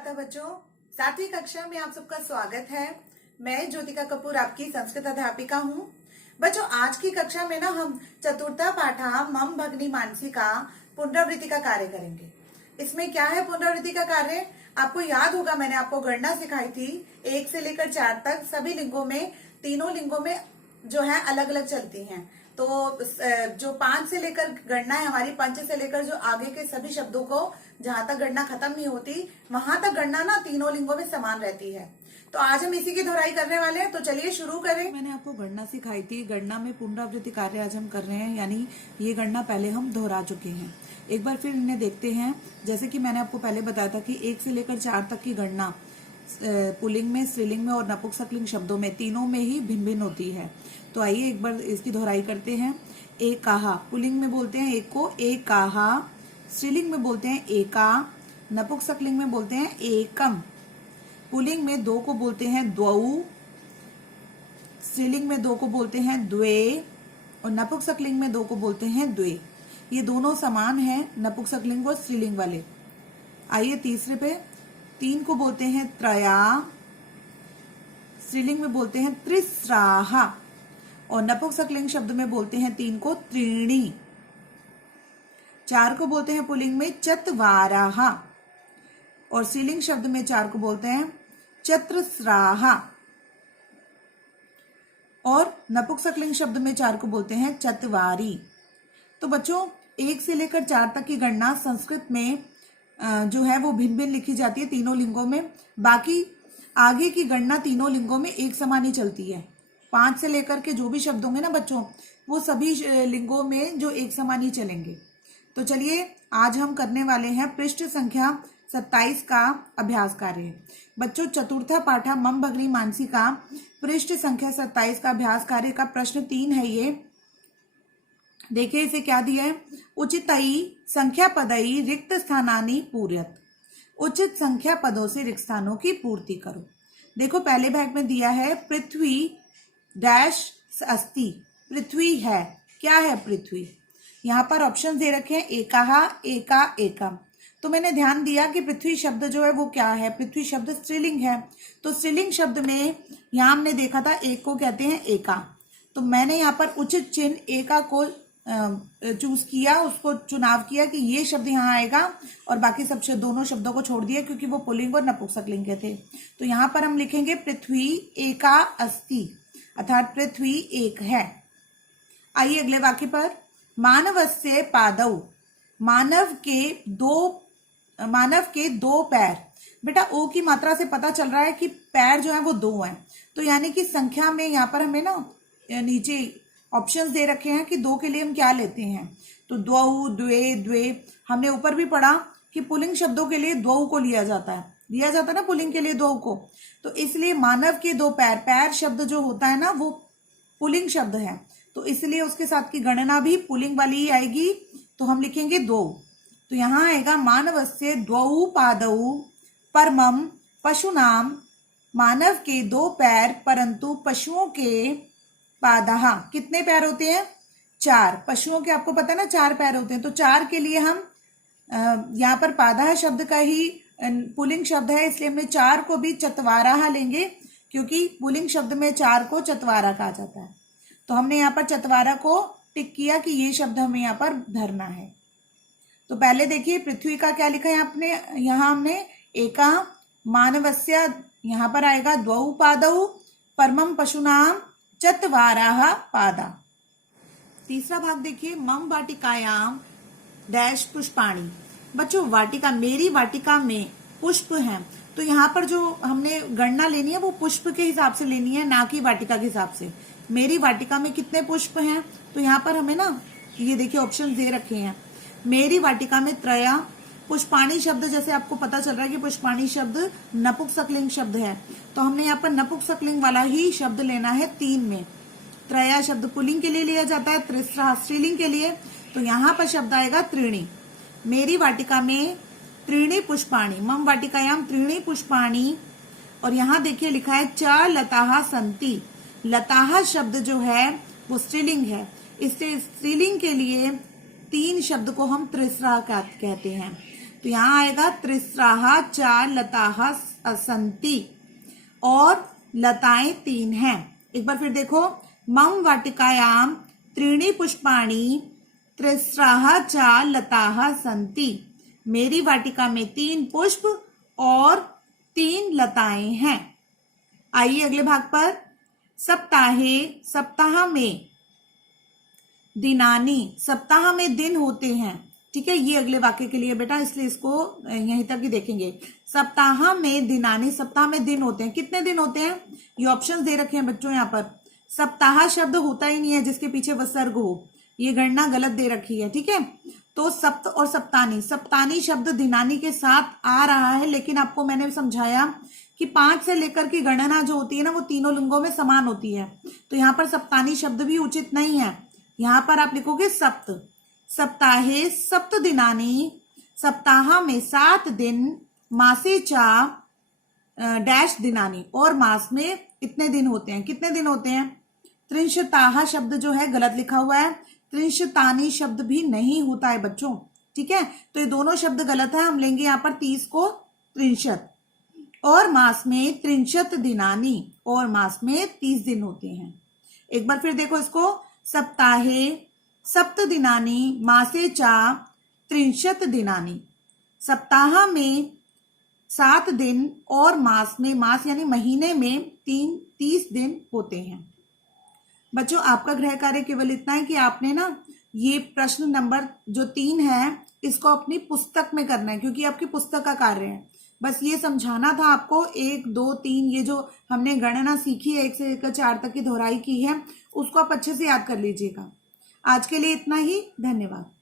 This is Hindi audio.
प्रातः बच्चों, 7वीं कक्षा में आप सबका स्वागत है। मैं ज्योतिका कपूर आपकी संस्कृत अध्यापिका हूँ। बच्चों, आज की कक्षा में ना हम चतुर्था पाठा मम भगनी मानसी का पुनरावृत्ति का कार्य करेंगे। इसमें क्या है पुनरावृत्ति का कार्य? आपको याद होगा, मैंने आपको गणना सिखाई थी 1 से लेकर 4 तक। सभी लिंगों में, तीनों लिंगों में जो है अलग अलग चलती हैं। तो जो 5 से लेकर गणना है हमारी, 5 से लेकर जो आगे के सभी शब्दों को जहां तक गणना खत्म नहीं होती वहां तक गणना ना तीनों लिंगों में समान रहती है। तो आज हम इसी की दोहराई करने वाले हैं। तो चलिए शुरू करें। मैंने आपको गणना सिखाई थी, गणना में पुनरावृत्ति कार्य आज हम कर रहे हैं, यानी ये गणना पहले हम दोहरा चुके हैं। एक बार फिर इन्हें देखते हैं। जैसे कि मैंने आपको पहले बताया था कि 1 से लेकर 4 तक की गणना पुल्लिंग में, स्त्रीलिंग में और नपुंसकलिंग शब्दों में, तीनों में ही भिन्न भिन्न होती है। तो आइए एक बार इसकी दोहराई करते हैं। एकाहा, पुल्लिंग में बोलते हैं एक को एकाहा, स्त्रीलिंग में बोलते हैं एका, नपुंसकलिंग में बोलते हैं एकम। पुल्लिंग में 2 को बोलते हैं द्वौ, स्त्रीलिंग में 2 को बोलते हैं द्वे और नपुंसकलिंग में 2 को बोलते हैं द्वे। ये दोनों समान हैं, नपुंसकलिंग और स्त्रीलिंग वाले। आइए तीसरे पे, 3 को बोलते हैं त्रया, स्त्रीलिंग में बोलते हैं त्रिस्राहा और नपुंसकलिंग शब्द में बोलते हैं 3 को त्रीणी। 4 को बोलते हैं पुल्लिंग में चत्वाराहा और स्त्रीलिंग शब्द में 4 को बोलते हैं चत्रस्राहा और नपुंसकलिंग शब्द में 4 को बोलते हैं चत्वारी। तो बच्चों, 1 से लेकर 4 तक की गणना संस्कृत में जो है वो भिन्न भिन्न लिखी जाती है तीनों लिंगों में। बाकी आगे की गणना तीनों लिंगों में एक समान ही चलती है। 5 से लेकर के जो भी शब्द होंगे ना बच्चों, वो सभी लिंगों में जो एक समान ही चलेंगे। तो चलिए आज हम करने वाले हैं पृष्ठ संख्या 27 का अभ्यास कार्य। बच्चों, चतुर्था पाठा मम भगनी मानसी का पृष्ठ संख्या 27 का अभ्यास कार्य का प्रश्न 3 है। ये देखिए, इसे क्या दिया है? उचितई संख्या पदई रिक्त स्थानानि पूर्यत। उचित संख्या पदों से रिक्त स्थानों की पूर्ति करो। देखो, पहले भाग में दिया है पृथ्वी डैश अस्ति, पृथ्वी है। क्या है पृथ्वी? यहाँ पर ऑप्शन दे रखे हैं एकाहा, एका, एकम। तो मैंने ध्यान दिया कि पृथ्वी शब्द जो है वो क्या है? पृथ्वी शब्द स्त्रीलिंग है। तो स्त्रीलिंग शब्द में यहाँ हमने देखा था एक को कहते हैं एका। तो मैंने यहाँ पर उचित चिन्ह एका को चूज किया, उसको चुनाव किया कि ये शब्द यहाँ आएगा और बाकी सब दोनों शब्दों को छोड़ दिया क्योंकि वो पुल्लिंग और नपुंसकलिंग के थे। तो यहाँ पर हम लिखेंगे पृथ्वी एका अस्ति, अर्थात पृथ्वी एक है। आइए अगले वाक्य पर। मानवस्य पादौ, मानव के 2 पैर। बेटा, ओ की मात्रा से पता चल रहा है कि पैर जो है वो 2 हैं। तो यानी कि संख्या में यहाँ पर हमें ना नीचे ऑप्शंस दे रखे हैं कि 2 के लिए हम क्या लेते हैं। तो द्वौ, द्वे, द्वे। हमने ऊपर भी पढ़ा कि पुल्लिंग शब्दों के लिए द्वौ को लिया जाता है ना पुल्लिंग के लिए द्वौ को। तो इसलिए मानव के 2 पैर, पैर शब्द जो होता है ना वो पुल्लिंग शब्द है, तो इसलिए उसके साथ की गणना भी पुल्लिंग वाली ही आएगी। तो हम लिखेंगे 2। तो यहाँ आएगा मानवस्य द्वौ पादौ परमम पशुनाम। मानव के 2 पैर परंतु पशुओं के पादहा। कितने पैर होते हैं? 4। पशुओं के आपको पता है ना 4 पैर होते हैं। तो 4 के लिए हम यहाँ पर पादहा शब्द का ही पुल्लिंग शब्द है, इसलिए हमने 4 को भी चत्वाराहा लेंगे क्योंकि पुल्लिंग शब्द में 4 को चत्वारा कहा जाता है। तो हमने यहाँ पर चत्वारा को टिक किया कि ये शब्द हमें यहाँ पर धरना है। तो पहले देखिए पृथ्वी का क्या लिखा है आपने, यहाँ हमने एका, मानवस्य यहाँ पर आएगा द्वौ पादौ परमम पशुनाम चत्वाराः पादा। तीसरा भाग देखिए, मम वाटिकायाम डैश पुष्पाणि। बच्चों, वाटिका, मेरी वाटिका में पुष्प हैं। तो यहाँ पर जो हमने गणना लेनी है वो पुष्प के हिसाब से लेनी है, ना कि वाटिका के हिसाब से। मेरी वाटिका में कितने पुष्प हैं? तो यहाँ पर हमें ना ये देखिए ऑप्शन दे रखे हैं। मेरी वाटिका में त्रया। पुष्पाणि शब्द, जैसे आपको पता चल रहा है कि पुष्पाणि शब्द नपुंसकलिंग शब्द है, तो हमने यहाँ पर नपुंसकलिंग वाला ही शब्द लेना है 3 में। त्रया शब्द पुल्लिंग के लिए लिया जाता है, त्रिस्रा स्त्रीलिंग के लिए। तो यहाँ पर शब्द आएगा त्रीणी। मेरी वाटिका में त्रीणी पुष्पाणि, मम वाटिकायाम त्रीणी पुष्पाणि। और यहाँ देखिए लिखा है च लताः सन्ति। लताः शब्द जो है वो स्त्रीलिंग है, इसलिए स्त्रीलिंग के लिए 3 शब्द को हम त्रिस्रा कहते हैं। तो यहाँ आएगा त्रिस्राहा चार लताः सन्ति और लताएं 3 हैं। एक बार फिर देखो, मम वाटिकायाम त्रीणि पुष्पाणि त्रिस्राहा चार लताः सन्ति। मेरी वाटिका में 3 पुष्प और 3 लताएं हैं। आइए अगले भाग पर। सप्ताहे, सप्ताह में, दिनानी, सप्ताह में दिन होते हैं। ठीक है, ये अगले वाक्य के लिए बेटा, इसलिए इसको यहीं तक ही देखेंगे। सप्ताह में दिनानी, सप्ताह में दिन होते हैं। कितने दिन होते हैं? ये ऑप्शंस दे रखे हैं बच्चों यहाँ पर। सप्ताह शब्द होता ही नहीं है जिसके पीछे विसर्ग हो, ये गणना गलत दे रखी है। ठीक है, तो सप्त और सप्तानी, सप्तानी शब्द दिनानी के साथ आ रहा है, लेकिन आपको मैंने समझाया कि 5 से लेकर की गणना जो होती है ना, वो तीनों लिंगों में समान होती है। तो यहाँ पर सप्तानी शब्द भी उचित नहीं है। यहाँ पर आप लिखोगे सप्त। सप्ताहे सप्त दिनानी, सप्ताह में 7 दिन, मासे चा डैश दिनानी, और मास में इतने दिन होते हैं। कितने दिन होते हैं? त्रिंशताहा शब्द जो है गलत लिखा हुआ है, त्रिंशतानी शब्द भी नहीं होता है बच्चों। ठीक है, तो ये दोनों शब्द गलत है। हम लेंगे यहाँ पर 30 को त्रिंशत, और मास में त्रिंशत दिनानी, और मास में 30 दिन होते हैं। एक बार फिर देखो इसको, सप्ताहे सप्त दिनानी मासे चा त्रिंशत दिनानी। सप्ताह में 7 दिन और मास में, मास यानी महीने में 30 दिन होते हैं। बच्चों आपका गृह कार्य केवल इतना है कि आपने ना ये प्रश्न नंबर जो 3 है इसको अपनी पुस्तक में करना है, क्योंकि आपकी पुस्तक का कार्य है। बस ये समझाना था आपको। 1, 2, 3 ये जो हमने गणना सीखी है 1 से लेकर 4 तक की दोहराई की है, उसको आप अच्छे से याद कर लीजिएगा। आज के लिए इतना ही। धन्यवाद।